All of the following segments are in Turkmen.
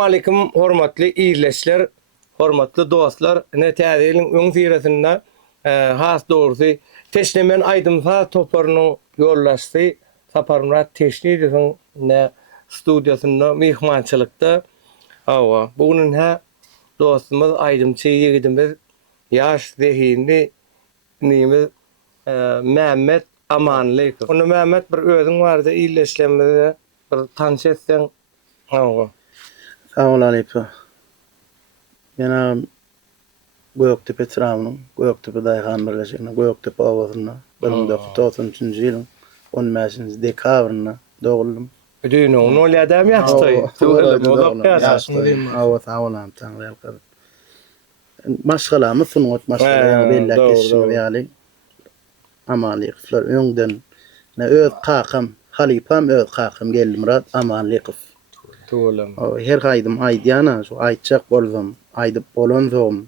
Assalamu alaykum hormatly iyleşler, hormatly dostlar. Nätäzelin öň firesinde has dogrusu teşnemen aydymsa toparynyň ýollaşdy. Saparmurat Teşni diýen ne studiýasynda mehmançylykda. Awa, bugün ha dostumuz aydymçy ýigidimiz ýaş zehini nimi Mehmet Amanlyk. Onu Mehmet bir özüň barda iyleşlemede bir tanış etsen. Awa. Assalamu alaykum. Yana Göktepe Tramanyň, Göktepe Daýhan birleşigine, Göktepe owazyna 1993-nji ýylyň 15-nji dekabrynda dogulum. Ödüýün onu adam ýaşdy. Awa tawalam taňlar kar. Maşgalamy sunat maşgala belli keşimi ýaly. Amanlykyflar öňden ne öz kakam, halipam öz kakam geldi Murat Amanlykow. To'g'ri. Her haýdym aýdýana, şu aýtjak bolsam, aýdyp bolanzam.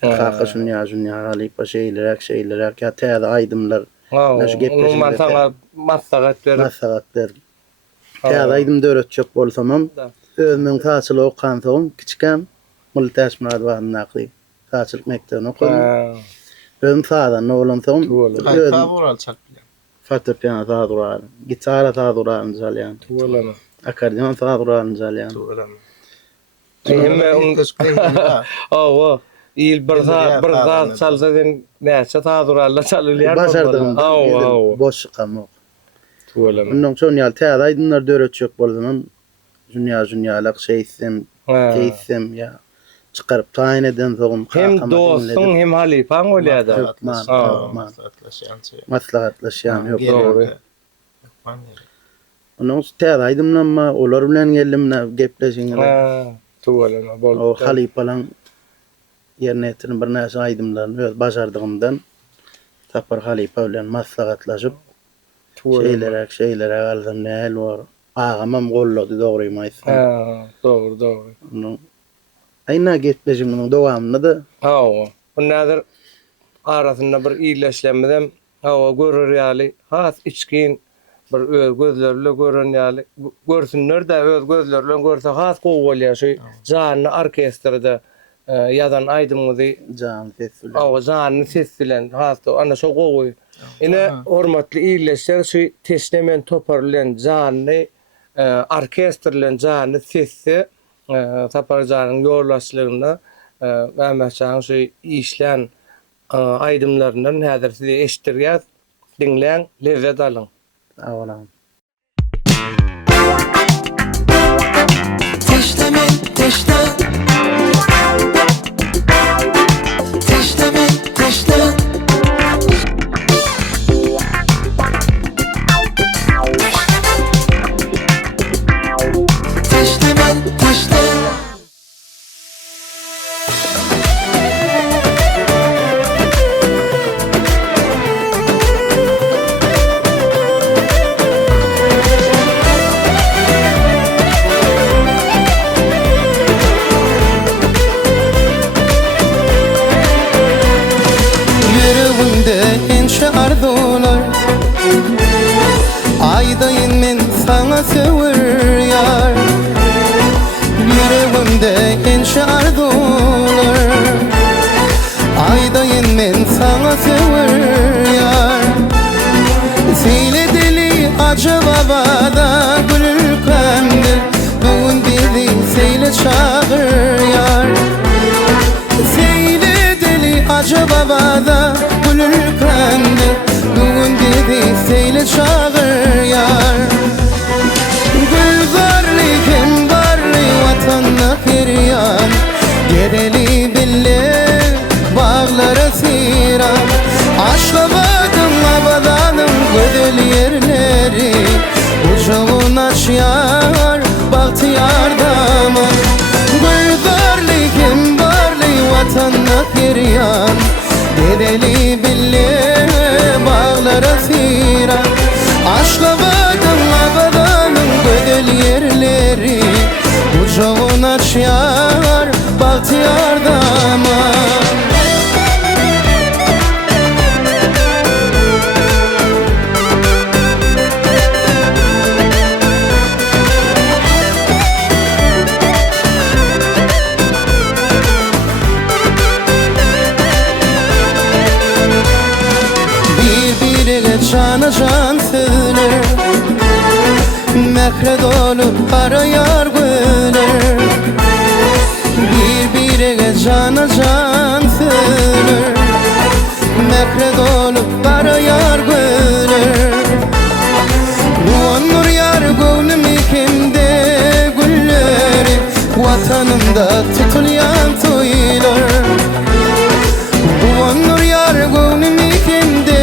Kaka şunya halipa şeyler, ya täze aýdymlar. Näşe gepleşip Onu sana maslahat berip. Täze aýdym döretjek bolsamam, özüň taýsyly okan soň kiçikam Multaş Murad Wahnaqly taýsylyk mektebine okudum. Özüm sadan bolan soň fortepiano saduran, gitara saduran çalýan. To'g'ri. Akordeon saduran çalýan. Awa, il bir zat çalsadan näçe taduralla çalylýar. Başardım. Awa. Boşlukam yok. To'g'ri. Ondan soň ýaly täze aýdymlar döretjek bolsam, jünya keýsem ya çıkaryp taýin eden soň Hem dostun hem halipan bolýar. maslahatlaşýan ýok. To'g'ri. Ondan täze aýdymlanma olar bilen geldim gepleşiňler. To'g'ri. O halipalan ýernetin bir näçe aýdymlaryny öz başardygymdan tapar halipa bilen maslahatlaşyp şeylere aldım näl bar. Agamam gollady dogrymy aýtsam. Doğru. Onu aýna gepleşiňiň dowamyny da Bunlar arasynda bir iyleşlemeden görür ýaly has içkin bir öz gözlerle gören ýaly görsünler de öz gözlerle görse has gowy bolýar şu jany orkestrda ýadan aýdymyzy jany ses bilen has ana şo gowy. Ine hormatly iyleşler şu teşnemen toparlayan jany orkestr bilen jany sesi taparjanyň ýollaşlygyna Mehmetçaň şu işlen aýdymlaryndan häzir sizi eşitdirýär. Dinleň, lezzet alyň. Awalam. Teşlemen, teşle. Teşlemen, teşle. Teşlemen, teşle. Arzular aydayın men sana sever yar. Yüreğimde enşe arzular aydayın men sana sever yar. Seyle deli acaba bada gülürkemdir bugün bizi seyle çağır yar. Seyle deli acaba bada gülürkemdir bugün bizi seyle çağır yar. Gülbarlı kembarlı vatanına feryan gereli bille bağlara siran. Aşkabadın abadanın gödül yerleri uçağın aşyar bahtiyar damar. Gülbarlı kembarlı vatanına feryan gereli bille bağlara siran. Aşkabadın abadanın gödül yerleri uçağın aşyar bahtiyar damar. mehre dolup para yar güler. Birbirine cana can sığınır, mehre dolup para yar güler. Ruan nur yar gönlümü kimde gülleri, vatanında tutulayan toylar. Ruan nur yar gönlümü kimde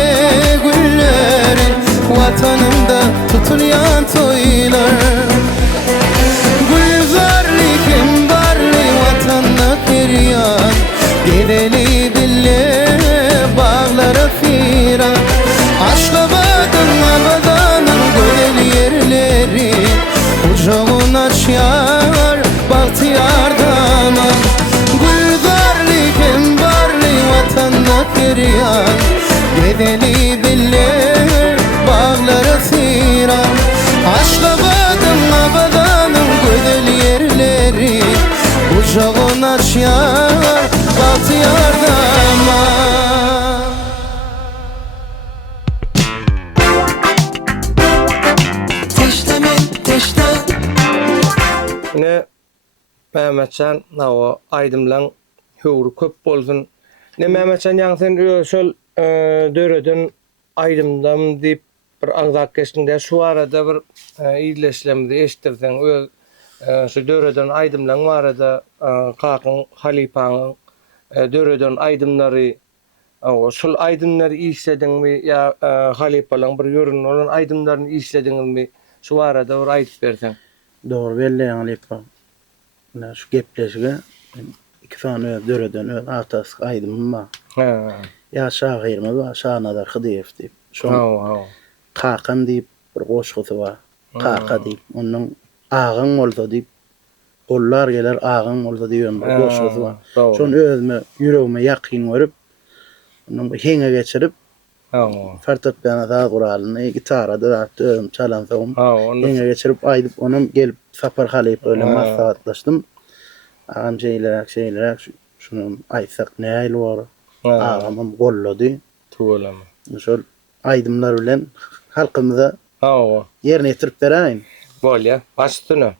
gülleri, vatanında tutulayan toylar. Gülzarlı kim barlı vatanına kiryan, gideli bille bağlara firan. Aşkabadın abadanın göleli yerleri, ucağın açyar bahtiyar daman. Gülzarlı kim barlı vatanına kiryan, gideli bille bağlara firan. Aşkabadın abadanın göleli yerleri, ucağın açyar bahtiyar daman. Ne Mehmetcan o aydımlan hüwri köp bolsun. Ne Mehmetcan ýa sen şol döreden aydımdan diýip bir aňzak geçdiňde şu arada bir iýleşlemdi eşdirsen öz şu döreden aydımlan barada kakyň halipaň döreden aydımlary şol aydımlary işlediňmi ýa halipalaň bir ýörün olan aydımlaryny işlediňmi şu arada bir aýdyp berseň. Doğru belli Halipa. Şu gepleşige iki tane döreden atas aydym ba. Ha. Ya şahirme ba şahna da hydyef diýip. Şu Ha. kakan diýip bir goşgusy bar. Kaka diýip onuň ağaň bolsa diýip gollar geler ağaň bolsa diýen bir goşgusy bar. Şonu özüme yüregime ýakyn görüp onuň heňe geçirip fortepiano da guralyny gitarada da özüm çalansam. Heňe geçirip aýdyp onum gelip Sapar Halipa öyle maslahatlaşdym. Ağam şeyler şunu aýtsak näýil bar. Ağamam gollady. Tuğulama. Şol aydymlar bilen halkymyza ýerine ýetirip beräýin. Bolýa, başdyna.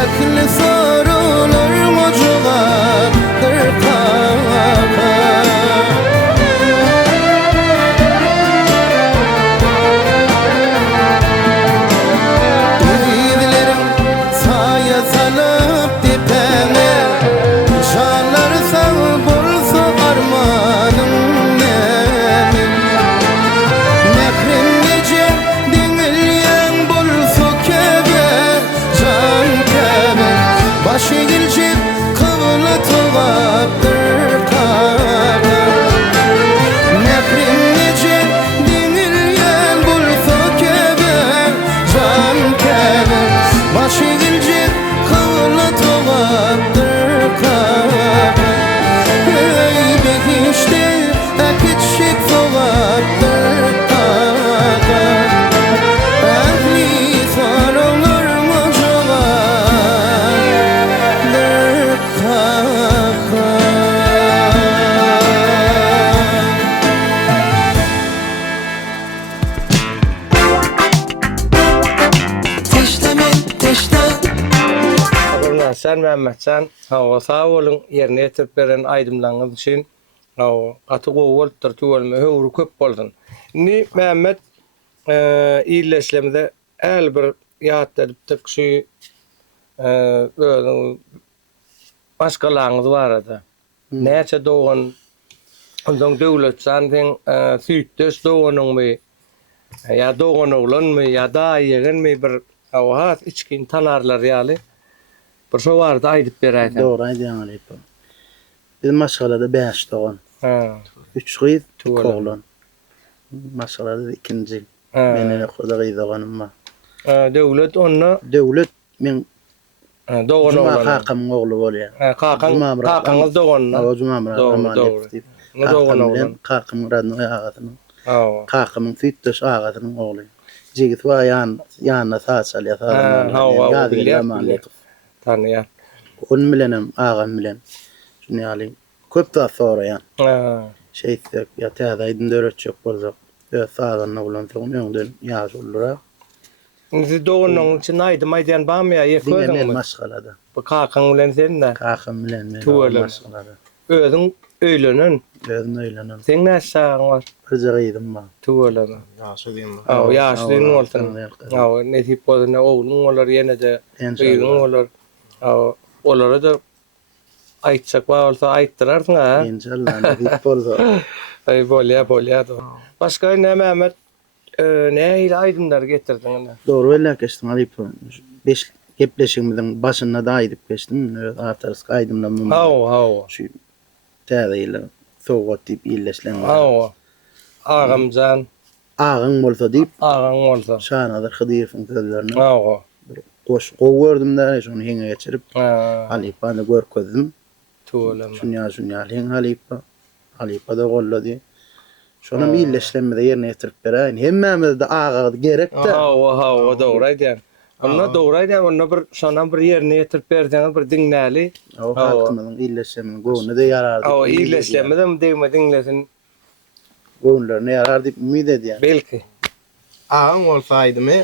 Ekli sorulur mucuğa kırkaka Ümitlerim saya salıp dipeme Canlar sağ bulsa armanım nemin Mehrim gece dinleyen bulsa kebe Can kebe başı gilcik kıvlı tuvaktır kara Mehrim gece dinleyen bulsa kebe Can kebe başı gilcik kıvlı tuvaktır kara Ey bekişte ekitşik tuvaktır kara Ehli sarılır mucuğa kaka Teşte Burna sen Mehmetcan, hawa sağ olun yerine getirip beren aydımlarınız için. Hawa atı gowuldur tuwalmy höwrü köp boldun. Ni Mehmet iyileşlemede el bir ýatdyrypdyk şu başgalarynız barada. Näçe dogan ondan döwlet sandyň süýtdes doganyňmy ya dogan oglanmy ya da ýegenmi bir hawa içkin tanarlar ýaly. Bir şo barada aýdyp berýär. Doğru aýdýan Alipa. Biz maşgalada 5 doğan. Ha. 3 gyz, 2 Tuvalan. oglan. Maşgalada 2-nji. Ha. Menen hoda gyzaganym bar. Döwlet onna Döwlet men dogan Cuma oglan. hakamyň ogly bolýar. Kakaňyz doganna. Awa Cuma Mırak Doğru, aman doğru. etdi. Ne dogan oglan. Kakam radno ýagatyny. Hawa. Kakam süýtdes agatynyň ogly. Jigit wa ýanyna saçal ýatar. Hawa. Tanýar. On bilenem agam bilen. Şunu ýaly. Köp da soraýan. Ha. Şeýtdik ýa täzeýden döretjek boljak. Öz sağdan oglan soň öňden ýaşuldyra. Nizi doganyň içinde aýdym aýdyan barmy ýa Diňe men ýeközüňmi? maşgalada. Bu kakaň bilen sen de Kakam bilen men Tuvalan. maşgalada. özüň öýlenen. Özüm öýlenem. Sen näçe var? Bir jagydym bar. Tuwalana. Ýaşy diýim. Aw ýaşlyň bolsun. Tamam. Aw netip bolýan ogluň bolar ýene de öýüň bolar. Aw olara da aýtsak bolsa aýtdyrarsyň ha. İnşallah ne bolsa. Ay bolýa. Başga ne Mehmet nähili aýdymlar getirdiň. Doğru öyle geçtim Alip. 5 gepleşigimizin başına da aýdyp geçdim. Öz atarsyk aýdymdan Hawa. şu täzeýle sogat diýip ýylleşlen. Hawa. Agamjan, Ağın bolsa diýip agaň bolsa. şanadyr Hydyryň sözlerini Hawa. goş gördüm de şonu heňe geçirip Ha. Alipany görkezdim. Tuwalana. Şunya heň Alipa da gollady. Şonum ýylleşlenmede ýerine ýetirip beräýin. Hemmemiz de ağa gerek de. Hawa dogry aýdýan. Onda dogry aýdýan, onda bir şondan bir ýerine ýetirip berdiň bir diňnäli. O halkymyzyň ýylleşlenmesi gowuny da ýarardy. Aw iýleşlemedem diňmediňlesin Gowunlaryna ýarar diýip ümid edýär. belki. Ağam bolsaydymy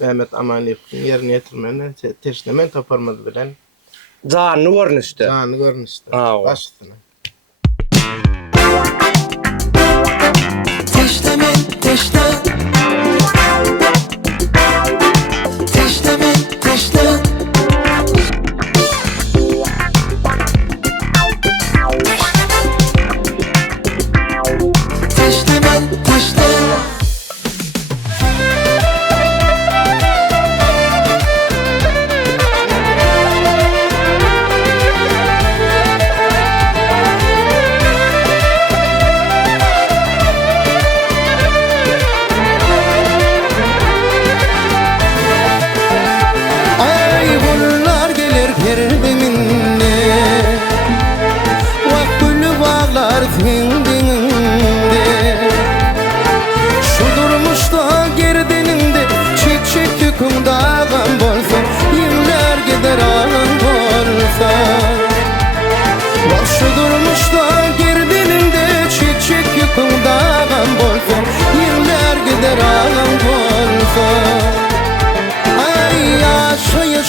Mehmet Amanlyýewiň ýerine ýetirmenden teşlemen taparmady bilen Janyny görnüşdi. jany görnüşdi. Aw. Başysyna. Teşte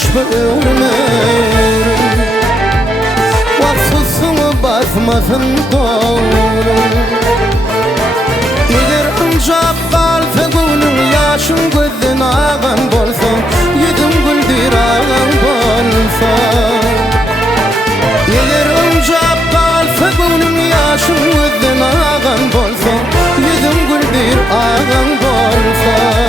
ömür Vaksusunu basmasın doğru Eğer ancak kalsa gönlün yaşın gözün ağan bolsa Yüzün güldür ağan bolsa Eğer ancak kalsa gönlün yaşın gözün ağan bolsa Yüzün güldür ağan bolsa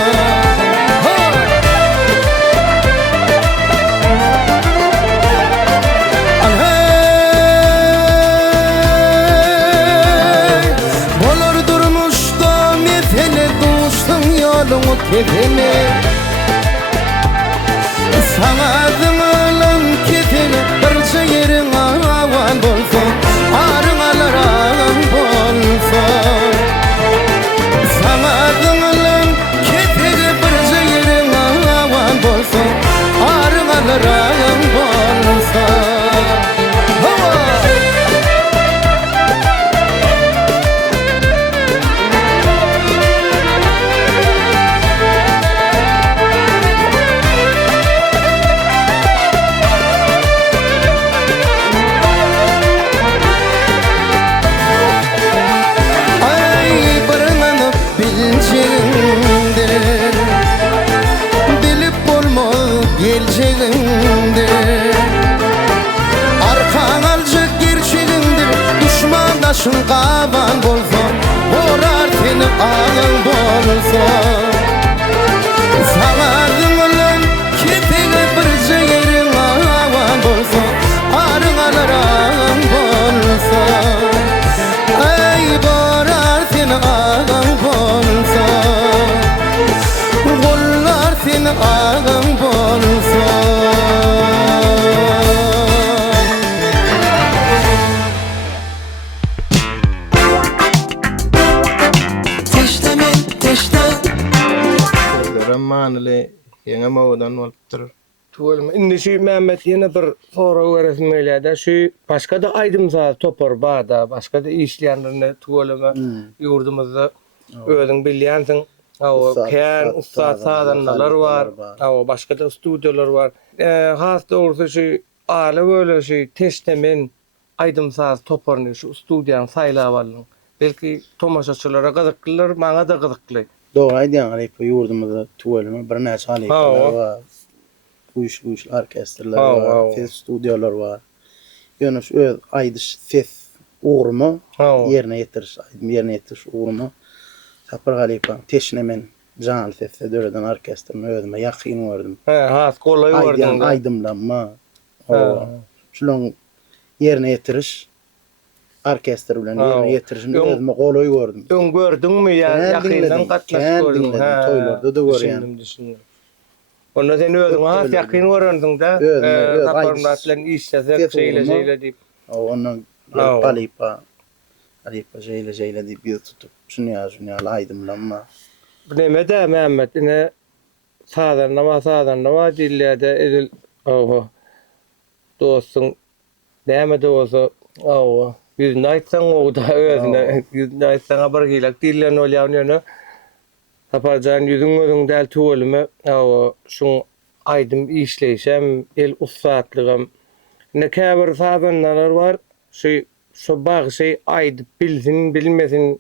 yolumu ketene Sana zımılım ketene Birçe yerin avan bolsa Arınalar ağan bolsa Sana zımılım ketene Birçe yerin avan bolsa Arınalar ağan bolsa Bilip olmaz geleceğindir Arkan alacak gerçeğindir Düşmandaşın kavan bolsa Horar seni ağın bolsa Sana zımılın ketene birce yerin avan bolsa Arın alır ağın bolsa Ay horar seni ağın bolsa Gollar seni ağın bolsa Teştemen teşten Sözlerim manily ýene mowdan bolup durur. Tuvalım. Indi şu Mehmet yine bir soru öğretim öyleydi. Şu başka da aydımsa topar bağda, başka da işleyenlerine tuvalımı yurdumuzda özün bilýänsiň. Kän ustad sadanlar var. Başka da stüdyolar var. Has doğrusu şu aile böyle şu teştemen aydımsa toparını şu stüdyan sayla varlığın. Belki tomaşaçılara gıdıklılar, bana da gıdıklı. Doğru aydan arayıp yurdumuzda tuvalımı bir näçe alaylar var. Uyuş orkestrler var, ses stüdyolar var. Yani şu öz aydış ses uğrumu yerine yetiriş uğrumu. Tapır galipa teşnemen canlı sesle döreden orkestrını özüme yakın gördüm. Has kolay gördüm. Aydımlanma. Şunun yerine yetiriş orkestr bilen yerine yetirişini özüme kolay gördüm. Ön gördün mü ya? Yakından katlaşıp gördüm. Toylarda da görýän. Düşündüm. Onda sen özün has yakın göründün da. Taparmatlan işlesek şeyle deyip. Ondan Alipa şeyle deyip bir tutup şunu aydımlanma. Neme de Mehmet ne sadanlama dillerde edil dostun neme de olsa yüzünü aytsan o da özüne yüzünü aytsan bir hilak dillerini olýan taparjan yüzüň del tuvalymy şuň aydym işleýşem el ustatlygym ne käbir sadanlar var şu bagy şey aydyp bilsin bilmesin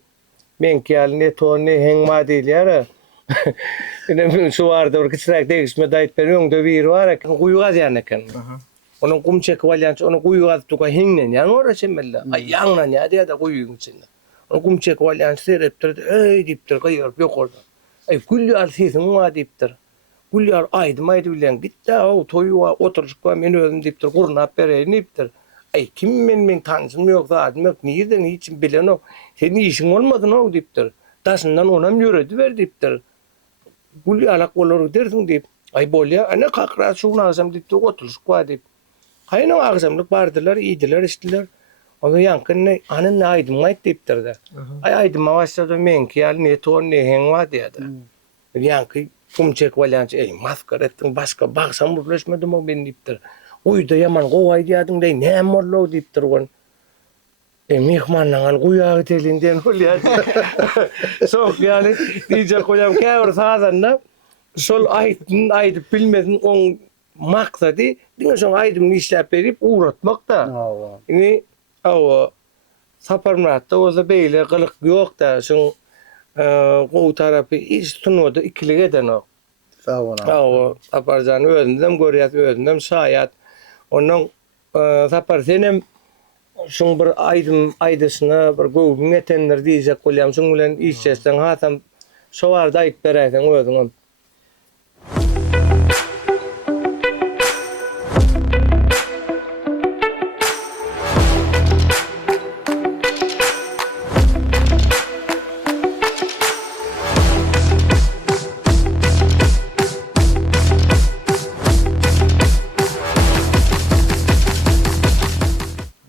men ne to ne hengma diýler. Ine şu warda bir kiçirak degişme daýyp berýän bir var guýgaz ýaneken. Onun kum çek walyanç onu guýgaz tuka hengnen ýa ora çemelle aýaňlan ýa diýe guýgyň içinde. Onu kum çek walyanç serepdir ey diýipdir gaýar ýokorda. Ay güllýar sesim wa diýipdir. Güllýar aýdym bilen gitdi o toýuwa oturuşga men özüm diýipdir gurnap berýän diýipdir. Ay kim men tanysym ýok zadım ýok nirden hiç bilen o senin işin olmadyny o diýipdir. Daşyndan onam ýöredi ber diýipdir. Güllýar bolar dersiň diýip ay bolýa ana kakra şuňa azam diýipdir oturuşga diýip. Haýna agzamlyk bardylar, iýdiler, işdiler. Onu yankın anın ne aydın mayt deyiptir de. Ay aydın mavaşlarda menki yal ne ton ne hengva deydi. Yankı kumçek valyanç maskar ettin başka baksam bu fleşmedim o ben deyiptir. Uyda yaman govay diyadın dey ne morlo deyiptir on. Mihmanlan guyağı telinden olýar. Sok yani diýje koýam käbir sazanda sol aydın bilmedin on maksady diňe şoň aýdymny işläp berip uğratmak da. Awa. Ini awa saparmatda oza beýle gylyk ýok da şoň gowy tarapy iş tunuwada ikilige eden ok. Sağ ol. Awa saparjan özündem görýär, özündem şaýat. Onuň sapar senem şoň bir aýdysyna bir göwüň etenler diýjek bolýam, şoň bilen işçesen hasam şowarda aýdyp beräýsen özüňe.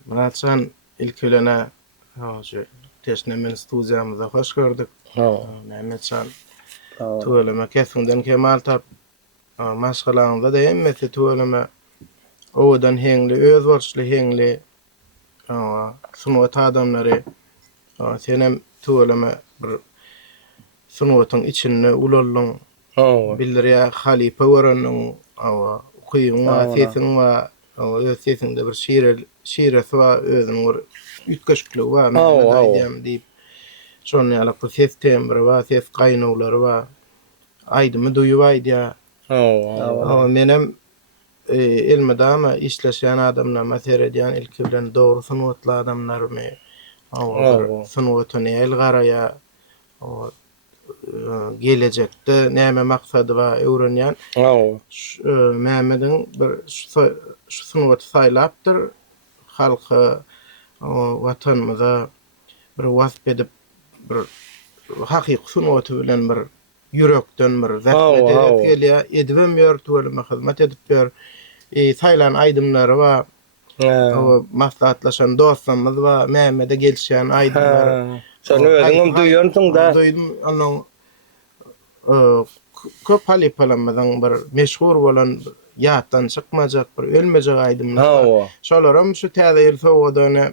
Muratcan ilk ölene şu teşnemen stüdyomuzda hoş gördük. Mehmetcan tuğlama kesinden kemal tap maşgalağında da emmeti tuğlama odan hengli, özvorçlu hengli sunuvat adamları senem tuğlama bir sunuvatın içinde ulollun bildiriya halife varanın okuyun va sesin va öz sesinde bir şiiresi va özün bir ütkeşikli va Mehmet aýdym diýip şonu ýaly ses tembri va ses gaýnawlary va aýdymy duýup aýdýa. Menem ilmidama işleşen adamlar mesele edýän ilki bilen dogry sunwatly adamlarmy sunwatyny el garaya gelecekde näme maksady we öwrenýän Mehmediň bir şu sunwaty saýlapdyr halky watanymyza bir wasp edip bir hakyky sunwaty bilen bir yürekden bir zähmet gelýär, edibem ýör tuwalyma hyzmat edip ber. Saýlan aýdymlary we maslahatlaşan dostlarymyz we Mehmede gelişen aýdymlar. Şonu özüňem duýýarsyň da. Duýdum, onuň köp halipalamyzyň bir meşhur bolan ýatdan çykmajak bir ölmejek aýdymlar. Şolaram şu täze ýyl sowgadyny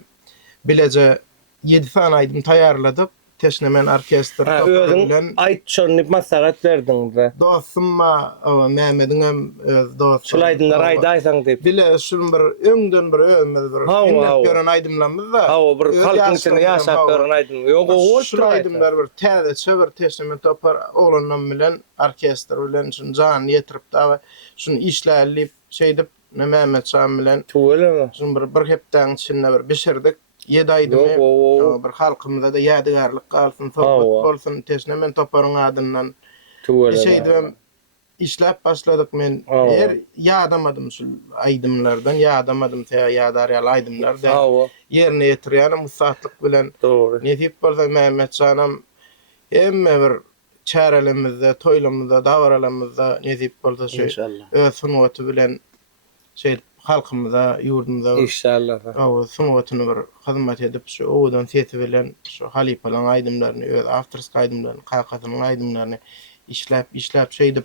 bileje 7 san aýdym taýýarladyk. Teşnemen orkestr bilen aýtşanyp maslahat berdiň de. Dostumma Mehmediň hem öz dost. Şolaýdymlar aýdaýsaň diýip. Bile şun bir öňden bir öňmez bir dinlep gören aýdymlarymyz da. Bir halkyň içinde ýaşap gören aýdym. Ýok o şu aýdymlar bir täze çewer teşnemen topar oğlanlar bilen orkestr bilen şun jan ýetirip da şun işlärlip şeýdip Mehmetcan bilen şun bir hepden içinde bir bişirdik. 7 aýdymy bir halkymyza da ýadygarlyk galsyn, sohbet bolsun, teşnemen toparyň adyndan. Şeýdem işläp başladyk men. Ýadamadym şu aýdymlardan, ýadamadym ýadarýal aýdymlar da. Ýerine ýetirýän musatlyk bilen. Netip bolsa Mehmetcanam emme bir çärelemizde, toýlamyzda, dawralarymyzda netip bolsa şu öz sunwaty bilen halkymyza, ýurdumyza inşallah. Sunwatyny bir hyzmat edip şu owadan sesi bilen şu halipalaň aýdymlaryny, öz awtorsk aýdymlaryny, kakasynyň aýdymlaryny işläp şeýdip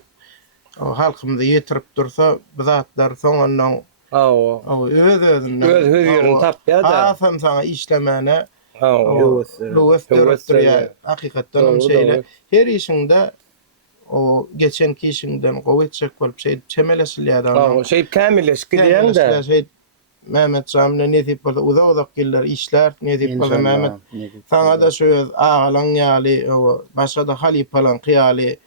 halkymyza ýetirip dursa, bu zatlar soňandan öz-özünden öz ýerini tapýar da. Hasam saňa işlemene höwes hakykatdan o şeýle her işinde o geçenki işinden gowetjek bolup çemeleşilýär. Şey kamilleşik diýen de. Mehmet Camile netip bolsa uzak giller işler netip bolsa Mehmet saňa da şu ağalaň ýaly başga da halipalan qiýaly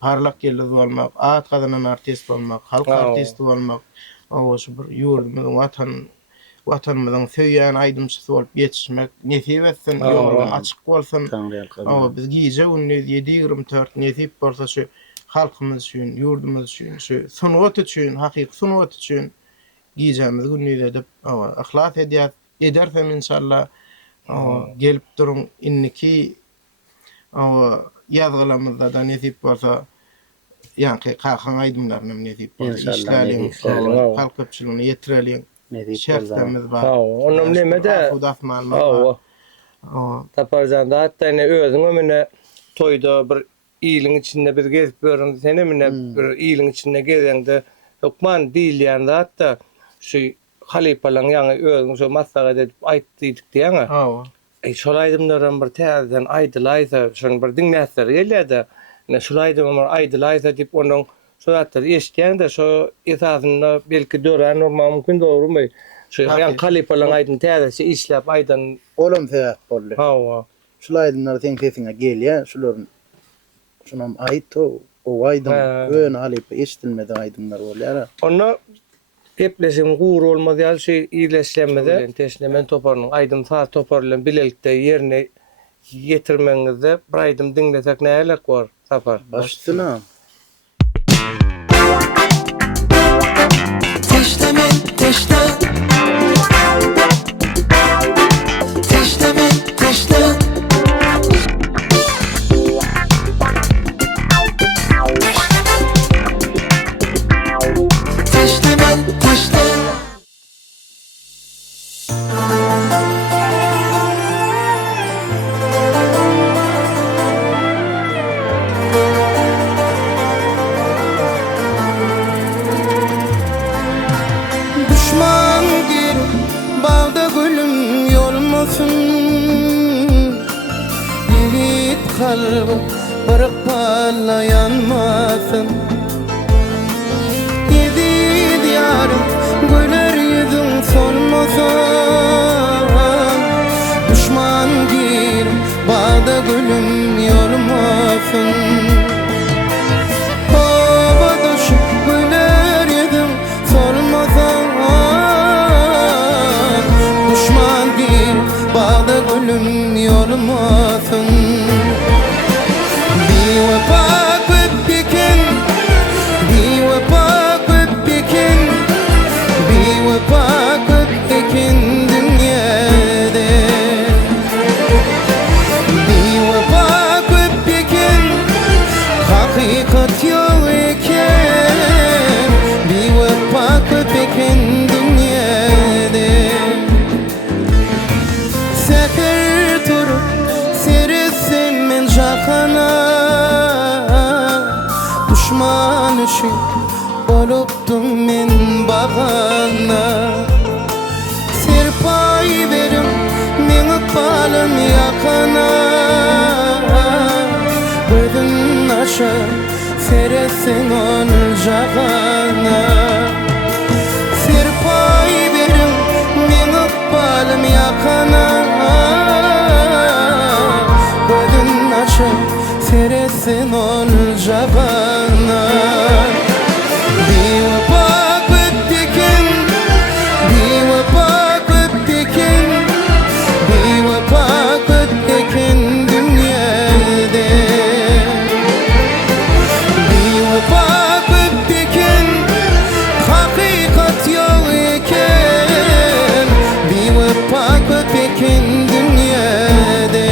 parlak giller bolmak, at gazanan artist bolmak, halk artisti bolmak, şu bir ýurdumyzyň watanymyzyň söýýän aýdymçysy bolup ýetişmek, nesip etsin, ýolum açyk bolsun. Biz giýje ünni 7-24 nesip bolsa şu halkymyz üçin, ýurdumyz üçin, şu sunwat üçin, hakyky sunwat üçin giýjemiz günni edip, ihlas edersem inşallah gelip duruň inniki ýazgylarymyzda da nesip bolsa ýa-ni kakan aýdymlaryny nesip bolsa işläliň, halk köpçüligine ýetireliň. Şertlerimiz var. Onum nemede? Taparjanda hatta ne özüňe mene toyda bir ýylyň içinde bir gezip görün, sene mene bir ýylyň içinde gezende ýokman diýilýär hatta şu halipalaň ýaňy özüň şu maslahat edip aýtdyk diýäňe. Şol aýdymlardan bir täzeden aýdylaýsa, şoň bir diňläsler gelýärdi. Ne şol aýdymlar aýdylaýsa diýip onuň Şu zatlar eşitýän de şu esasında belki dören normal mümkün doğrumy? Şu ýan kalipalan aydın täzesi işläp aýdan Olam sebäp boldy. hawa. Şular aydınlar teň sesiňe gelýär, şularyň şunam aýt o aydın Ha. öňe alyp eşitilmedi aydınlar bolýar. Onu gepleşim guur olmaz ýa şey iýleşlemede teşnemen toparlyň aydym saat toparlan bilelikde ýerine getirmeňizde bir aydym diňlesek nälerlik bar Sapar. Başdyna. Teşlemen teşle Teşlemen teşle Teşlemen teşle Düşman gir bağda gülüm yolmasın Yiğit kalbi bırakma yanmasın Yedi diyarım güler yüzün solmasın Düşman gir bağda gülüm yolmasın Baba düşüp güler yüzün solmasın Düşman bir bağda gülüm yolmasın Bir vefa köpüken Bir vefa köpüken Bir vefa köpüken dünyada Bir vefa köpüken Hakikat yok iken Bir vefa köpüken dünyada Seher turup seresin men jakana Düşman üçün olupdum men bagana Serpay verim men ıkbalım yakana Gözün aşa seresin ol jakana Serpay verim men ıkbalım yakana Gözün aşa seresin ol jakana Bir vefa köpüken Bir vefa köpüken Bir vefa köpüken dünyada Bir vefa köpüken Hakikat yok iken Bir vefa köpüken dünyada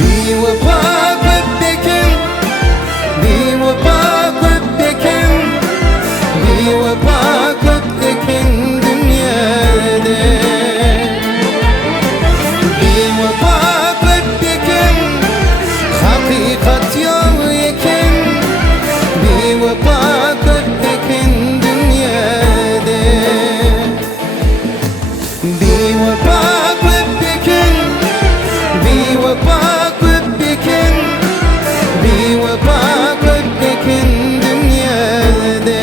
Bir vefa köpüken Bir vefa köpüken Bir vefa köpüken dünyada Bir vefa köpüken Hakikat yok iken Bir vefa köpüken dünyada Bir vefa köpüken Bir vefa köpüken Bir vefa köpüken dünyada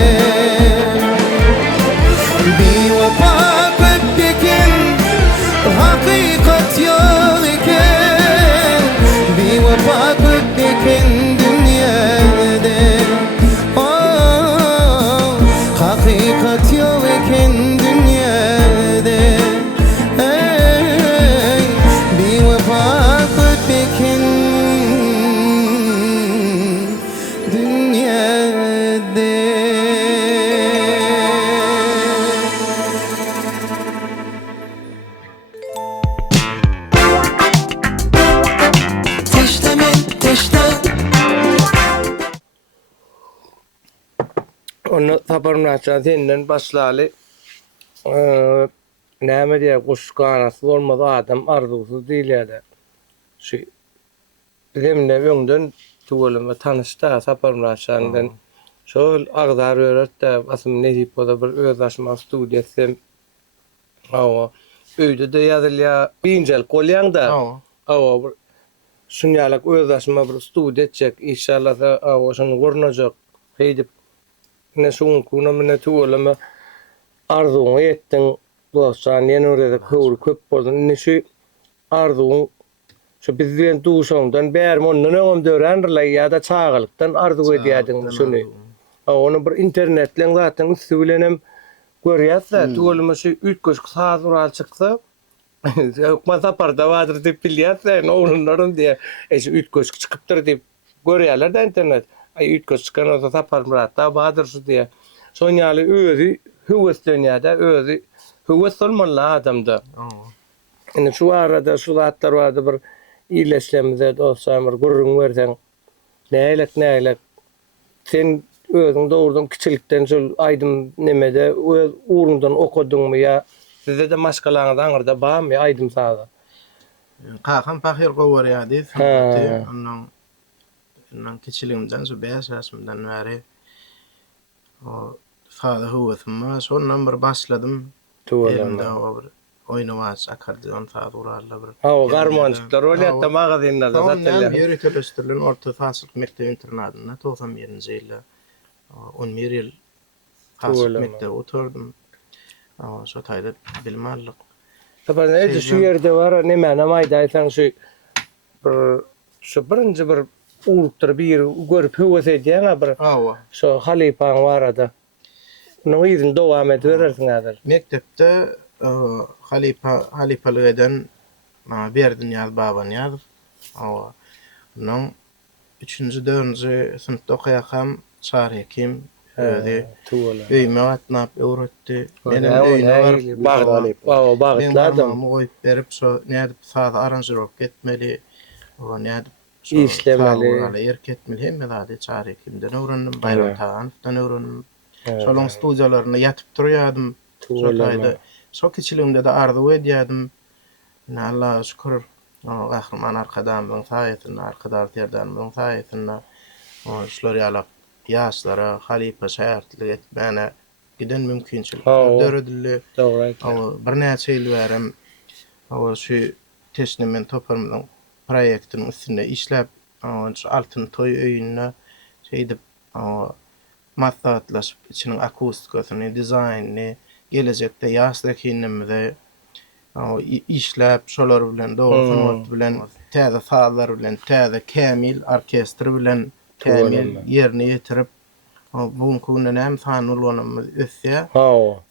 taparnaçan senden başlaly. Näme diýär, kuş ganasy bolmaz adam arzusuz diýilýär. Şu bizimle öňden tugalym tanışda taparnaçandan şol agdar öğretde asym nejip bola bir özlaşma studiýasy. Awa öýde de ýazylýar birinjel kolýanda. Awa şunýalak özlaşma bir studiýa etjek inşallah da awa şonu görnejek. Heýdip ne şoň kuna mene tugalym arzuňy etdiň. Dostan ýene-de köp boldy. Neşe arzuň şu bizden duşandan bärim ondan öňüm dörenler ýa-da çağalykdan arzu edýärdiň şunu. Onu bir internetlen zaten üstülenem görýärler. Tugalym şu 3 köşk saat ural çyksa masa parda wadyr diýip bilýärler. Onların diýe şu 3 köşk çykypdyr diýip görýärler da internet. Ay 3 köşk çykan olsa taparmyratda wadyr şu diýe. Soňaly özü hüweslenýärde özü hüwes bolmaly adamda. Ine şu arada şu zatlar wady bir iýleşlemde dostlar bir gurrun berseň näýlek sen özüň doğrudan kiçilikden şol aýdym nemede öz uğrundan okudyňmy ýa size de maşgalaňyz aňyrda barmy aýdym sana. Kakan pahir gowarýady. Ondan kiçiligimden şu 5 ýaşymdan bäri o fada hüwesime şondan bir başladym. Elimde o bir oýnawaç akordeon fada urarlar bir. O garmonçyklar bolýar da magazynlarda satylýar. Ýöretelişdirilen orta fasyl mekdep internatyna 91-nji ýylda 11 ýyl fasyl mekdepde oturdum. Şo taýda bilim aldyk. Tabii ne şu ýerde bar näme aýdaýsaň şu birinji bir urukdyr bir görüp hüwes edýän bir. Şo halipaň barada. Onu ýygyň dowam ederersiň häzir. Mektepde halipalyk eden Berdin ýaly baban ýaly. Onun 3-nji 4-nji synpda okaýakam çar hekim öýde öýme atnap öwretdi. Menin öýüne bar bagtladım. Goýup berip şo nädip saat aranjировка etmeli. Nädip işlemeli, erketmeli hemme zady çar hekimden öwrendim, Bayram Taganowdan öwrendim. Şolong studiýalaryna ýatyp durýardym. Şotaýda şo kiçiligimde de arzu edýärdim. Allah'a şükür. Ahirman arkadan bilen saýetinde, arkadar terden bilen saýetinde şular ýalap ýaşlara halipa şähertlik etmäne giden mümkinçilik döredildi. Bir näçe ýyl berem şu teşnemen toparmyň proýektiň üstünde işläp altyn toý öýüne şeýdip maslahatlaşyp içiniň akustikasyny, dizaynny gelecekde ýaşdakynymy işläp şolar bilen dogry bilen täze saatlar bilen täze kämil orkestr bilen kämil ýerine ýetirip bu kundan hem sanulanymy ösýä.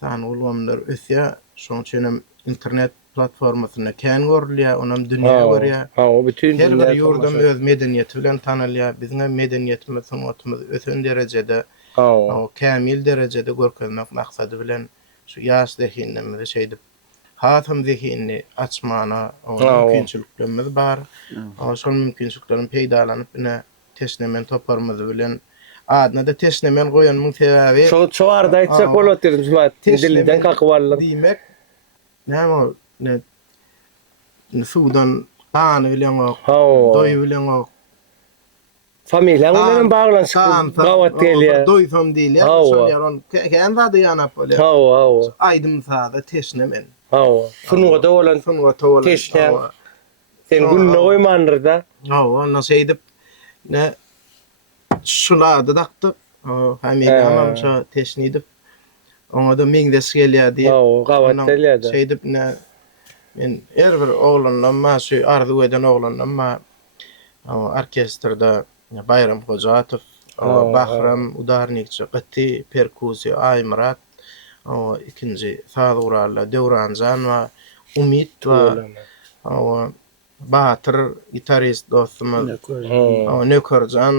Sanulanylar ösýä. Şoň üçin internet platformasyna kän görülýär, onam dünýä görýär. Bütün her bir ýurdum öz medeniýeti bilen tanylýar. Bizning medeniýetimiz, sanatymyz ösen derejede, kämil derejede görkezmek maksady bilen şu ýaşdakynymy şeýdip hatym zihini açmana mümkinçiliklerimiz bar. Şol mümkinçiliklerin peýdalanyp ine teşnemen toparmyzy bilen adına da teşnemen goýanmyň sebäbi şu arda aýtsak bolardyr. Dilinden kakwarlyk diýmek näme ne sudan bany bilen doý bilen familiýa bilen baglanşyk gawat gelýär. Doýsam diýilýär. Şol ýaron kän zady ýanap bolýar. Aýdym sada teşnemen. Sunuga da olan teşnen. Sen günne goýmandyr-da. Onu şeýdip ne şulady daktyp. Familiýam şo teşnidip. Oňa da meňdes gelýär diýip. Gawat gelýär. Şeýdip ne men her bir oglanyma şu arzu eden oglanyma orkestrda Bayram Hojatow, Bahram Udarnikçi, Qati perkusiýa Aýmurat, ikinji Saduralla Dewranjan we Umit we Batyr gitarist dostumyz Nökerjan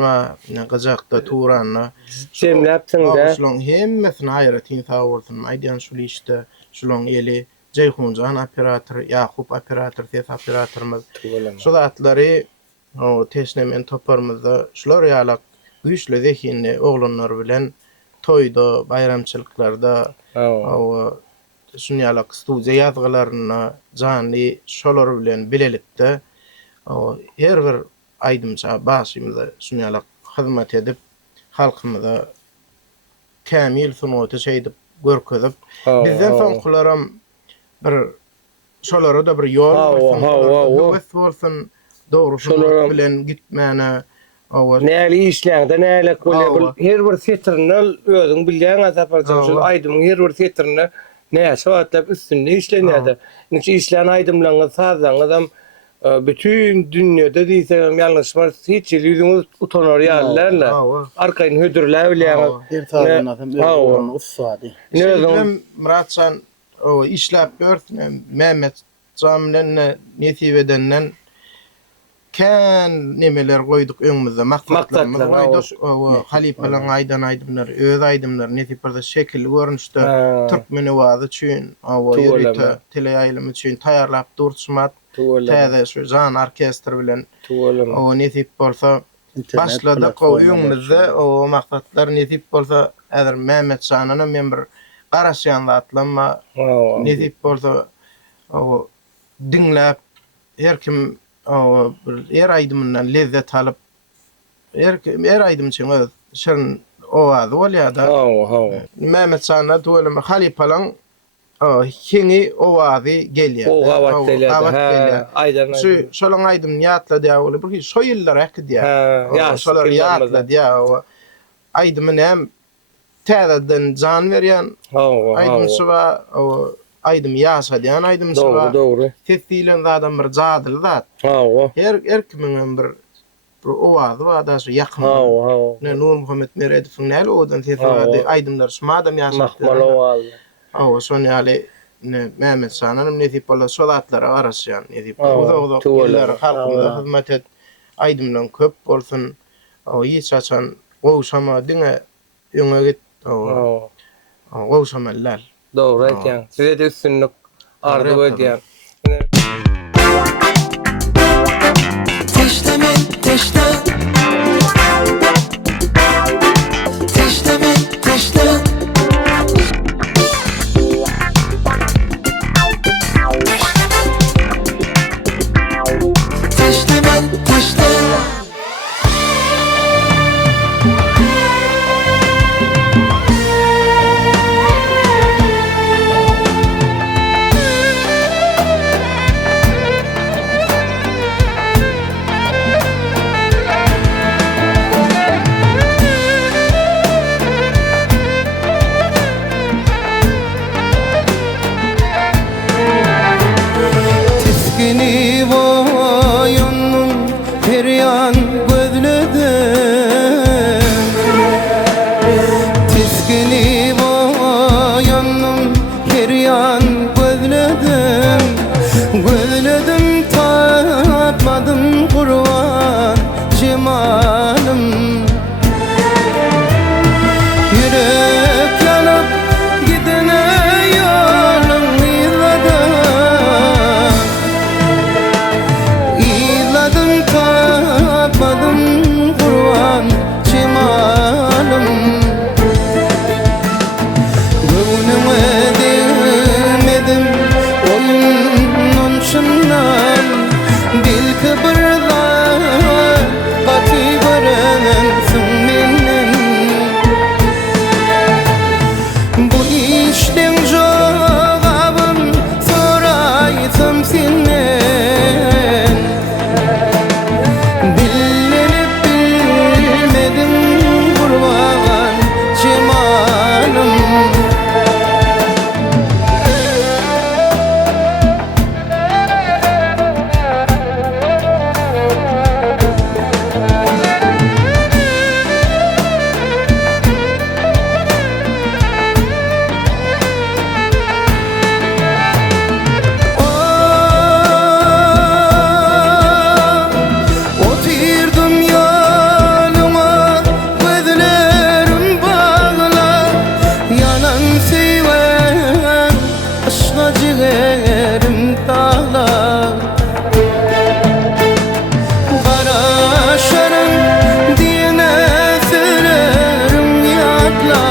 we Gajakda Turanna Şemläpsiň-de şolong hemmesini aýratyn sag bolsun. Aýdýan şol işte şolong eli Jeyhunjan operator, Ýakup operator, ses operatorymyz. Şol atlary teşnemen toparmyzda şular ýalak güýçli zehinli oglanlar bilen toyda, bayramçylyklarda, Ha. şunýalak studiýa ýazgylaryna janly şolar bilen bilelikde her bir aýdymça başymyza şunýalak hyzmat edip halkymyza kämil sunuwty şeýdip görkezip bizden soňkularam bir şolara da bir ýol bolsun, dogry bilen gitmäne. Näli işläňde näle köle her bir setirinden özüň bilýän azaparjam şu aýdymyň her bir setirine näse atlap üstünde işlenýärdi. Näçe işlän aýdymlaryňy sazaňyzam bütün dünýede diýsem ýalňyşmaz hiç ýüzüňiz utanar ýalylarla. Arkaýyn hödürläp bilýär. Bir taýdan adam özüň ussady. Näzem Muratsan işläp görsün Mehmet Jamil'den nesip edenden kän nemeler goýduk öňümizde maksatlarymyz goýduk. Halipalan aýdan aýdymlar, öz aýdymlar nesip bir şekil görnüşde türkmen owazy üçin, ýörite teleýaýlym üçin taýarlap durşmat. Täze şu jan orkestr bilen nesip bolsa başladyk öňümizde o maksatlar nesip bolsa eger Mehmet Janyna men bir garaşýan atlanma nesip bolsa dinläp her kim her aýdymyndan lezzet alyp her aýdym üçin öz şirin owazy bolýar-da. Mehmet Janyna döwleme Halipalan kini owazy gelýär. Aýdan şolaň aýdym ýatla diýär, bir şo ýyllar äki diýär. Şolar ýatla diýär. Aýdymyň hem täzeden jan berýän. Aýdym şuwa aýdym ýaşa diýän aýdym şuwa. Dogry. Testilen adam bir jadyl zat. Her kimiň bir owazy var da şu ýakyn. Nur Muhammed Meredow'ň näle odan testilen aýdymlar şuma adam ýaşa. Şonýaly Mehmet Janyň nesip bolar solatlara garaşýan nesip uzak ýyllar halkymyza hyzmat et aýdymdan köp bolsun hiç açan gowşama diňe öňe git gowşamalar. Dogry aýtýan. Size de üstünlük ardy edýän. Teşlemen teşle Teşlemen teşle Teşlemen teşle Tiskini boyunun peryan gözledim. Tiskini boyunun peryan gözledim. Gözledim tapmadım kurban cemalım. Yürek yanıp gidene yolum izledim. İzledim tapmadım kurban cemalım. Gönlüme değmedim oyunun şundan. Dil kıpırda katı görensin benim. Bu işten cevabın soraysam senden. Billenip bilmedim kurban cemalım. Oturdum yoluma gözlerim bağla. Yanan seven aşka ciğerim dağla. Kara şarım diyene sürerim yatla.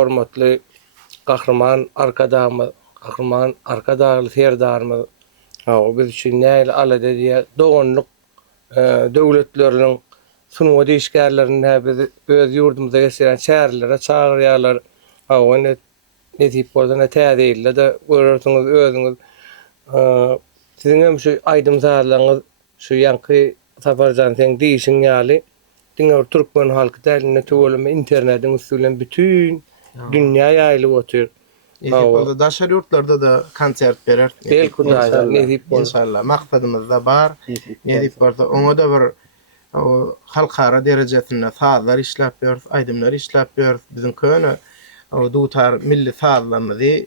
hormatly gahrman arkadaşly serdarmy biz üçin näle alada diýe dogonluk döwletleriniň sunuwa değişkenlerini biz öz yurdumuza getiren şäherlere çağırýarlar. Ne diýip bolsa täze ille de görürsüňiz özüňiz. Sizin hem şu aydymsarlygyňyz şu ýanky Saparjan sen diýişiň ýaly diňe türkmen halky diline töwelme internetiň üstünden bütün dünýä ýaýlyp otur. Bolsa daşary ýurtlarda da konsert berer. Bel kundaýda ne diýip bolsa İnşallah maksadymyz da bar. Ne diýip bolsa oňa da bir halkara derejesinde sazlar işläp ýörüp, aydymlar işläp ýörüp, bizim köne dutar milli sazlarymyzy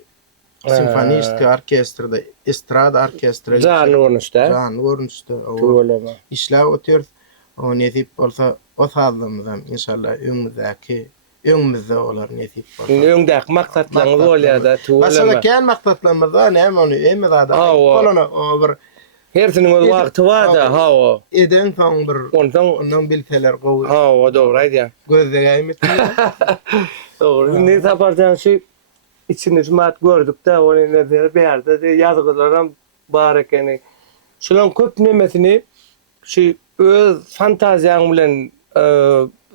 simfonistik orkestrda, estrada orkestra, Can Ornuşda. Can Ornuşda Töweleme. işläp otur. O ne diýip bolsa o sazlarymyzdan inşallah öňümizde olar ne diýip bolsa. Öňdäki maksatlaryňyz bolýar-da Başga töweleme. kän maksatlarymyzda näme onu emizada bolana o bir Hersiniň öz wagty bar-da, o. eden soň bir ondan bilseler gowy. O dogry aýdýar. Gözlegeými? Doğru. Ne Saparjan şu içini cemaat gördük de onu nezere berdi de yazgılaram bar ekeni. Şulan köp nemesini şu öz fantaziyaň bilen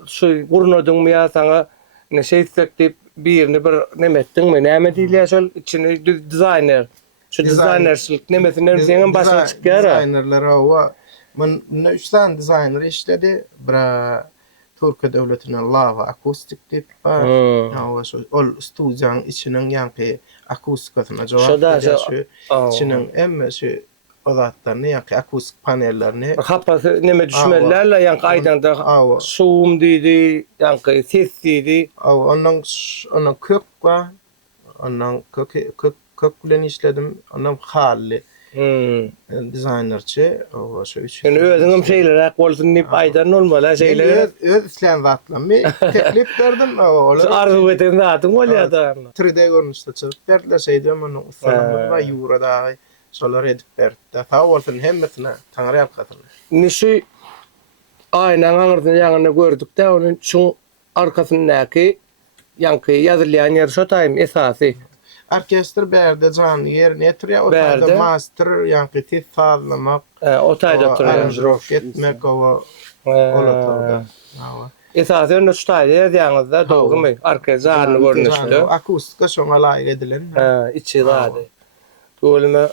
şu gurnadyň ýa saňa ne şeýsek diýip birini bir nemetdiňmi? Näme diýilýär şol içini designer. Şu designerçilik nemesini seňen başa çykýar. Designerler o. Men 3 tane designer işledi. Türkiye devletinin lava akustik diýip bar. Ya ol studiýanyň içiniň ýanky akustikasyna jogap berýär. İçiniň emme şu odatlaryny ýanky akustik panellerini Hapasy neme düşmelerle ýanky aýdanda şuwum diýdi, ýanky ses diýdi. Ondan kök bar. Ondan kök bilen işledim. Ondan hally. Designerçi o şu üç. Yani özüňem şeýler bolsun diýip aýdan bolmaly şeýler. Öz islen zatlanmy teklip berdim. Arzu eden zatym bolýar-da. 3D görnüşde çykyp berdiler şeýdem onu ustanamy we ýurada şolar edip berdi. Ta bolsun hemmesine taňry ýalkatyny. Nişi aýnaň aňyrdan ýaňyny gördük de onun şu arkasyndaky ýanky ýazylýan ýer şo taýym esasy. Orkestr berdi can yer netir o taýda master ýanky tis sazlamak. O taýda turýar. Etmek o olatar. Esasy onu şu taýda ýaňyzda dogrymy? Arka zany görnüşli. Akustika şoňa laýyk edilen. Içi zady. Töweleme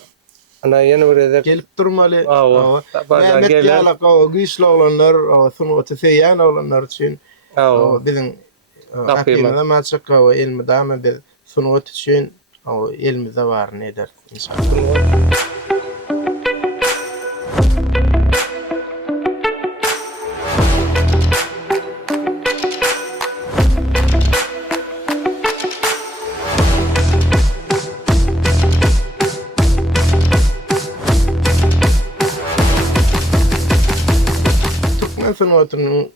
ana ýene bir eder gelip durmaly. Bazen geller. O güýçli olanlar, o sunuwaty seýän olanlar üçin biziň akymyna maçyk o elmidama biz sunuwaty üçin o elimize bar neder inşallah. Türkmen sunuwatynyň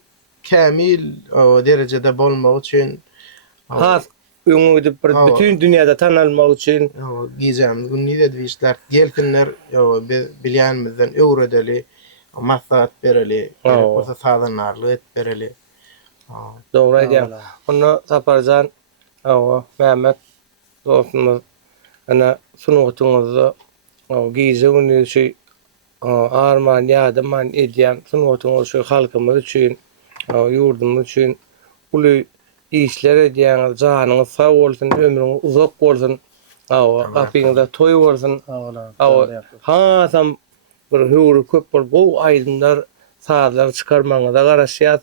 kämil o derejede bolmagy üçin öňüňde bütün dünýäde tanalmak üçin gizem günniýde diýişler gelsinler bilýänmizden öwredeli maslahat bereli bolsa sadanarlyk bereli. Dogry aýdýar. Onu Saparjan Mehmet dostumuz ana sunuwatyňyzda gizem şu arman ýadyman edýän sunuwatyňyz şu halkymyz üçin yurdumyz üçin uly işler edýän janyňyz sag bolsun, ömrüňiz uzak bolsun. Apyňyzda toý bolsun. Hasam bir hüwri köp bol bu aýdymlar sazlar çykarmaňyza garaşýar.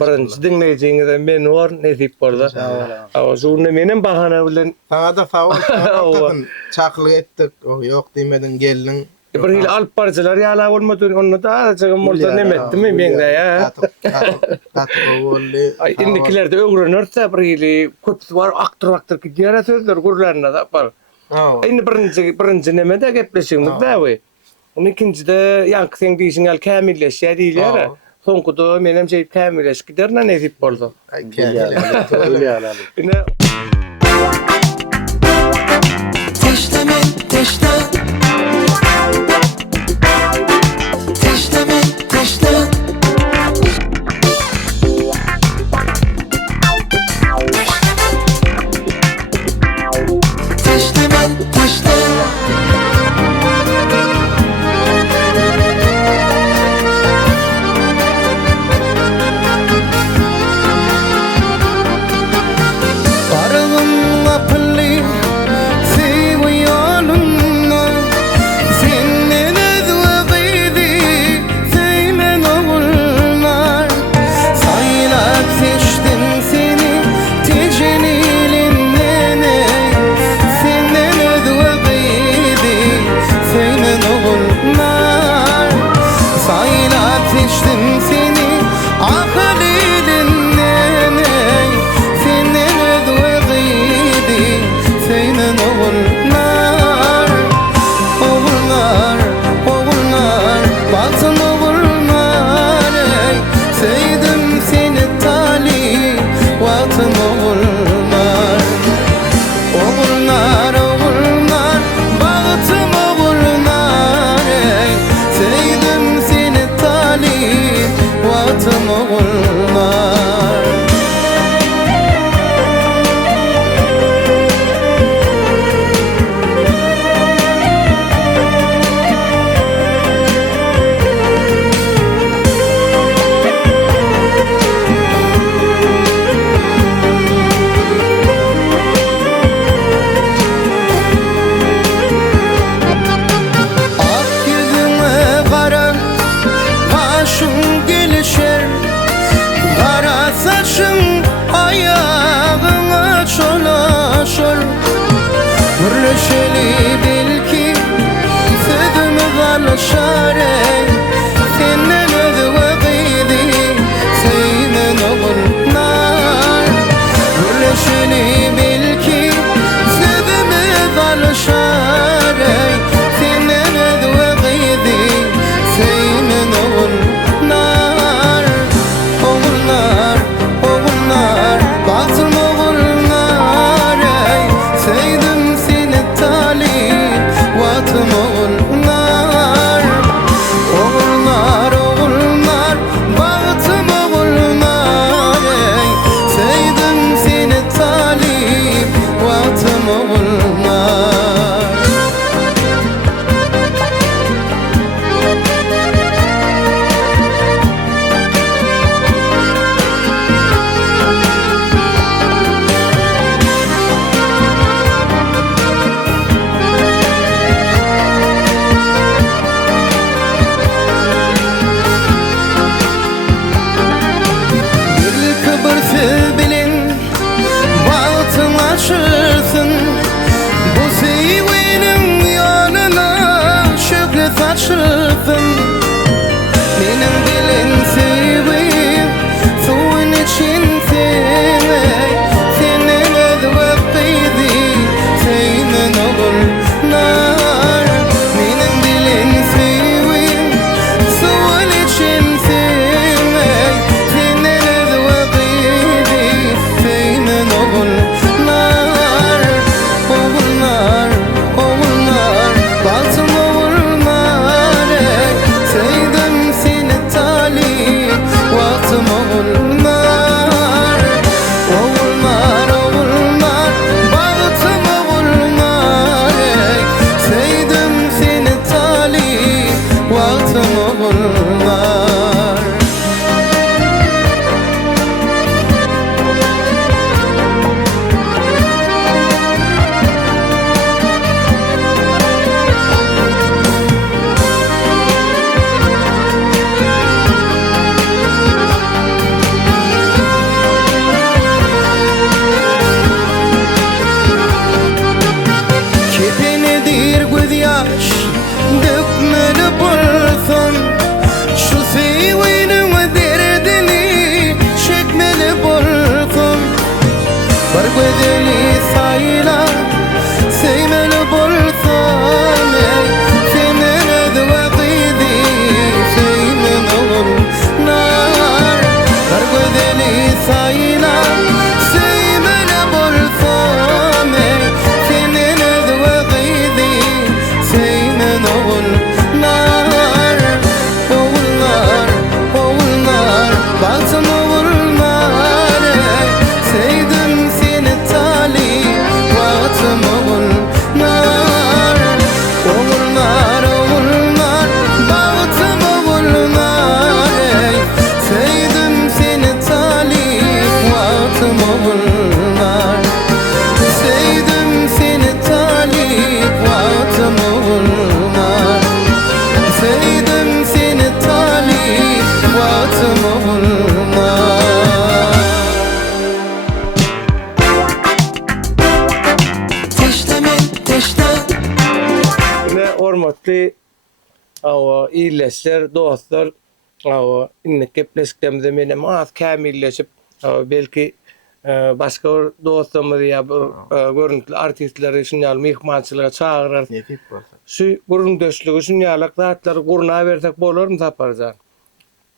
Birinji dinleýijiňizde men bar ne diýip bolsa. Şunu menen bahana bilen Saňa da sawal çaklyk etdik. Ýok diýmedin geldiň. Bir hil alyp barjalar ýala bolmady, onu da azagym bolsa nemetdimi meňde ýa. Ay indikilerde öwrenirse bir hili köp var aktor gidýär sözler gurlaryna da bar. Indi birinji nemede gepleşiňiz da we. Onu ikincide ýanky sen diýişiň al kämilleşýär diýilýär. Soňkuda menem şeýip kämilleş gider ne diýip bolsa. Teşlemen teşlen Teşlemen teşlen ayağına çolaşır. Gürleşeli belki sözümüz alışar. Senden ödüğü giydi seymen oğullar. Gürleşeli belki sözümüz alışar. Senden ödüğü giydi seymen oğullar. Oğullar, oğullar, batım oğullar. Sevdim seni talip, vatım oğullar. Oğullar, oğullar, batım oğullar. Sevdim seni talip, vatım oğullar. Bir kıbırsız bilin, bahtın açılsın. Bu sevginin yanına şükrü saçılsın. Benim bilin sevgim, suyun için sevmek. Senin ödüğü kıydı, seymen oğullar. Benim bilin sevgim, suyun için sevmek. Senin ödüğü kıydı, seymen oğullar. Oğullar, oğullar, batım oğullar. Sevdim seni talip, vatım oğullar. Oğullar, oğullar, batım oğullar. Sevdim seni talip, vatım oğullar. Kepenidir gözyaş, dökmeli bulsun. Şu sevginin derdini çekmeli bulsun. Bir güzeli sayla sevmeli bulsun. Senin ödüğü kıydı seymen oğullar. Bir güzeli sayla sevmeli bulsun. Senin ödüğü kıydı seymen oğullar. Oğullar, oğullar, batım oğullar. Sevdim seni talip, vatım oğullar. Oğullar, oğullar, batım oğullar. Sevdim seni talip, vatım oğullar. Sevdim seni talip, vatım oğullar. Sevdim seni talip, vatım oğullar. Teşleme teşle Ve hormatly iyleşler, dostlar, innek gepleşiklerimizde menem az kamilleşip belki başka dostlarımız ya görüntülü artistleri şunyalı mihmançılığa çağırar. Ne tip bolsa. Şu göründöşlüğü şunyalak zatları guruna versek bolar mı taparcan?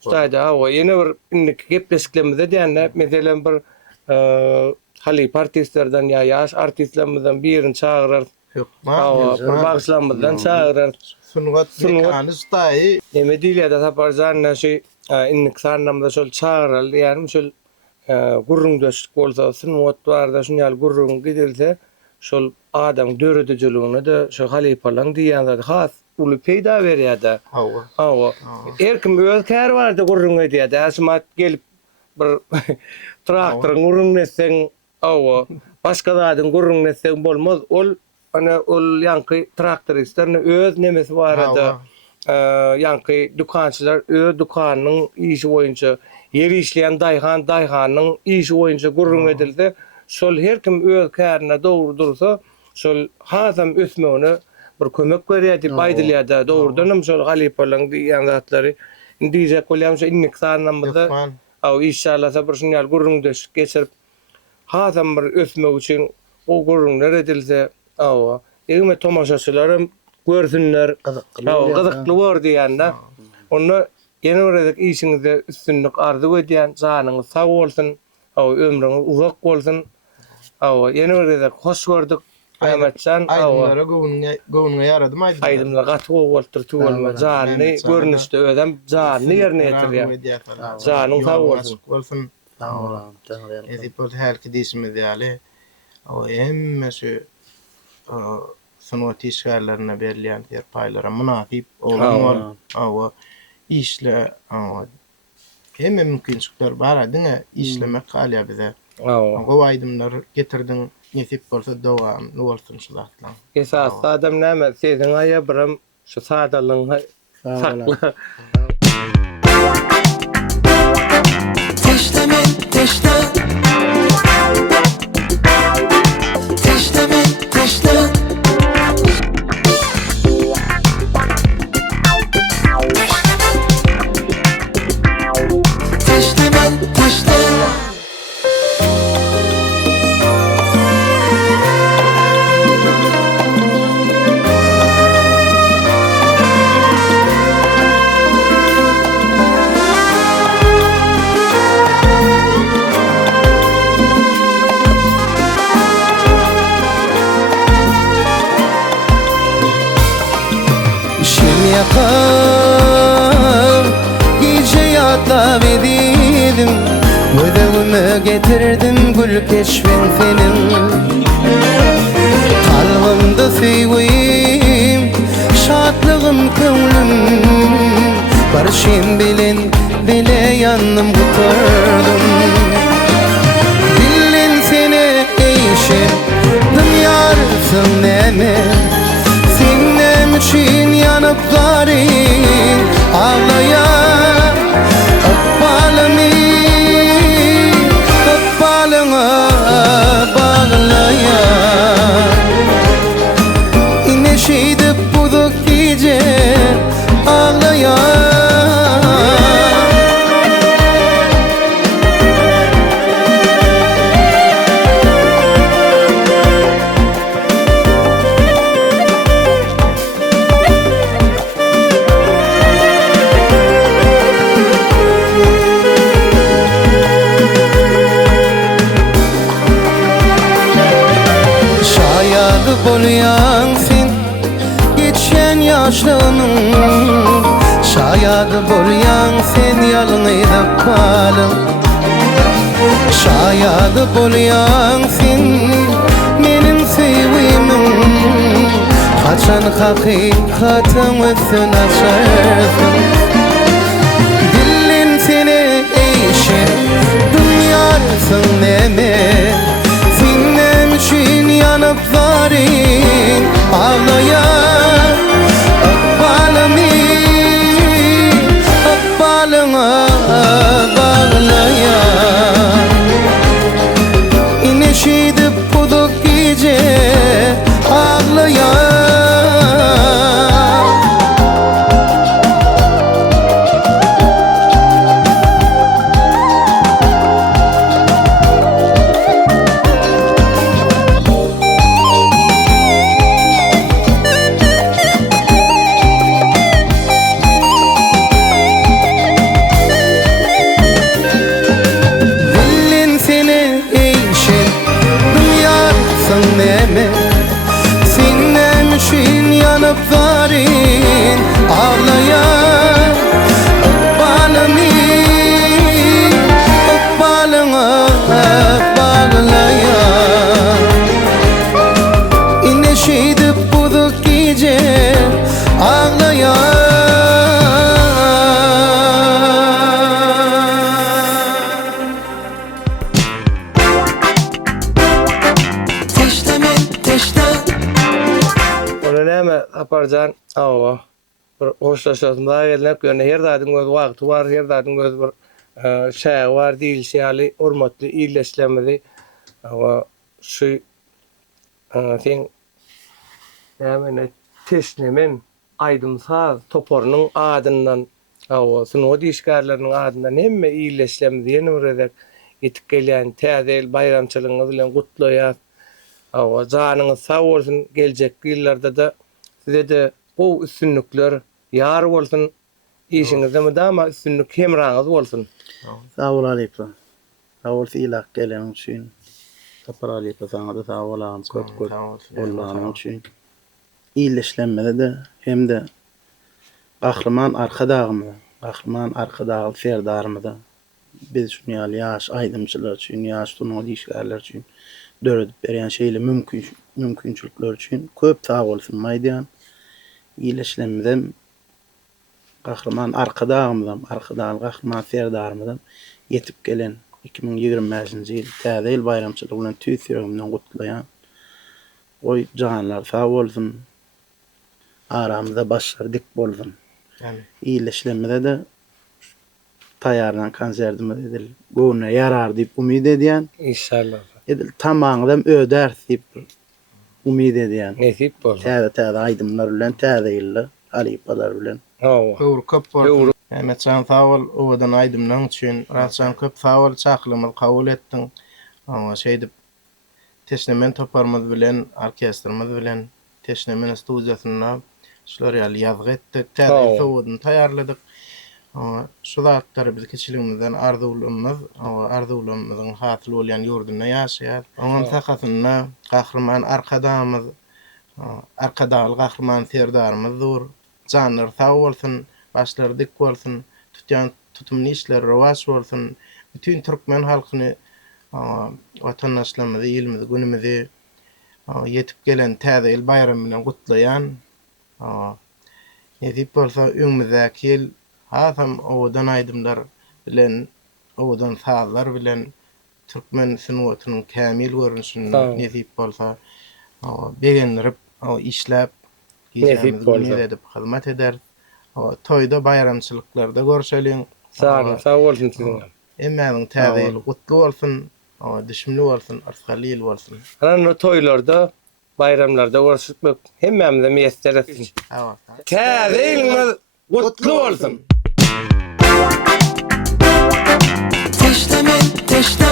Ustayda yine bir innek gepleşiklerimizde diyenler mesela bir halip artistlerden ya yaş artistlerimizden birini çağırar. Yok, Bir bağışlanmadan çağırar. Sungat mekanı stayı. Neme diýilýär da taparjan näşe innik sarnamda şol çağıral ýani şol gurrundaşlyk bolsa sunwat barda şunýal gurrun gidilse şol adam döredejeliğine de şol halipalan diýýär has uly peýda berýär-de. Hawa. Erkim öz kär barda gurrun edýär-de. Asmat gelip bir traktorun gurrun etseň başga zadyň gurrun etseň bolmaz. Ol ana ol ýanky traktoristlerine öz nemesi barada. Ýanky dukançylar öz dukanynyň işi boýunça Ýeri işleýän daýhanyň işi boýunça gurrun edildi. Şol her kim öz kärine dogry dursa, şol hazam ösmegine bir kömek berýär diýip aýdylýar-da. Dogrudanam şol galipalyň diýen zatlary diýjek bolýam şo innik sanamyzda. Ýokman. İnşallah sabır şunýal gurrun döşüp geçirip hazam bir ösmek üçin o gurrunlar edilse, ýa-da tomaşaçylarym görsünler. Gyzykly bor diýende. Onu ýene bir işiňizde üstünlük arzu edýän janyňyz sag bolsun, ömrüňiz uzak bolsun. Ýene bir hoş gördük. Ahmetcan, Aydınlara gowunga yaradım aydın. Aydımla gaty bolupdyr, tuwalma jany görnüşde ödem jany ýerine ýetirýär. Janyň sag bolsun. Bolsun. Tanrı. Edip bol her kidisimiz ýaly. Hemmesi sunuwat işgärlerine berilýän yer paýlara munasip bolan işle hemme mümkinçlikler bar diňe işlemek galýa bize. O aydımları getirdiň nesip bolsa dowam bolsun şu zatlar. Esas adam näme seziň aýa birim şu sadalygyny sakla. Teşleme teşle Teşleme teşle Teşleme teşle yakar gece yatlap edidim Gözüme getirdin gül keşfin senin Kalbimde sevgim şadlığım köngülüm Barışım bilen bile yanım kurtardım Dillin seni eşim Dünyarsın neme Senem için yanıp varin Ağlaya Öpbalına bağlaya İneşidip buduk gece ağlaya bolyan sen geçen yaşlığımın Şayadı bolyan sen yalnızda kalım Şayadı bolyan sen benim sevgimin Kaçan hakikatin üstün açarsın Dillin seni eşin Dünyasın neme Senem için yanıp varin Ağlaya Öpbalına bağlaya İneşidip buduk gece ağlaya Senem için yanıp varin Ağlaya Öpbalına bağlaya İneşidip buduk gece ağlaya Aparcan, bir hoşlaşasın daha gelnek ýöne her zadyň öz wagty bar, her zadyň öz bir şäge var diýilýär, hormatly ýyleşlemeli. Awa şu sen näme teşnemen aýdymsaz toporunyň adyndan awa sunuw diýişgärleriniň adyndan hemme ýyleşlem diýeni biredek ýetip gelýän täze bayramçylygyňyz bilen gutlaýar. Awa janyňyz sag bolsun, geljekki ýyllarda da size de o üstünlükler ýar bolsun. İşiňizde müdama üstünlük hemraňyz bolsun. Sağ ol Alipa. Sağ ol ilaq gelen üçin. Tapar Alipa sana da sağ olan köp bollagyň üçin. İyileşlenmede de hem de Gahrman arkadagy serdarymyda biz şunu ýaly ýaş aýdymçylar üçin, ýaş sunuw diýişgärler üçin döredip berýän şeýle mümkinçilikler üçin köp sağ bolsun maýdan. İyileşlenmeden Gahrman Gahrman serdarymydan yetip gelen 2025-nji ýyl täze ýyl bayramçylygy bilen tüýs ýüregimden gutlaýan oý janlar sağ bolsun. Aramyzda başlar dik bolsun. İyileşlenmede de taýarlan konsertimiz edil. Gowuna ýarar diýip umyd edýän. İnşallah. Edil tamaňydan öder diýip umyd edýän. Nesip bolsun. Täze aýdymlar bilen, täze ýyllar, Alipalar bilen. Öwrü köp bol. Mehmet san sağ ol, owadan aýdymlaryň üçin, rahatsan köp sağ ol, çaklymyzy kabul etdiň. Ama şeýdip teşnemen toparmaz bilen, orkestrimiz bilen teşnemen studiýasyna şular ýaly ýazgy etdik, täze sowudyny taýýarladyk. Şu zatlary biz keçiligimizden arzuwlarymyzyň hasyl bolýan ýurduny ýaşaýar. Oňam sakatyna Gahrman arkadamyz, arkadaly Gahrman serdarymyz dur. Janlar sağ bolsun, başlary dik bolsun, tutýan tutumly işler rowaj bolsun. Bütün türkmen halkyny watandaşlarymyzy, ýylymyzy, günümizi yetip gelen täze ýyl bayramy bilen gutlaýan. Yetip bolsa öňümüzdäki ýyl hasam owadan aýdymlar bilen, owadan sazlar bilen türkmen sunuwatynyň kämil görünüşini yetip bolsa begendirip işläp Nesip bolsa edip hyzmat eder. Toýda bayramçylyklarda görşeliň. Sağ bolsun siziň. Emmäňiň täze ýyly gutly bolsun, düşmüli bolsun, arskaly ýyl bolsun. Ana toýlarda, bayramlarda görüşmek hemmemize meýesser etsin. Täze ýylyňyz gutly bolsun. Teşlemen teşle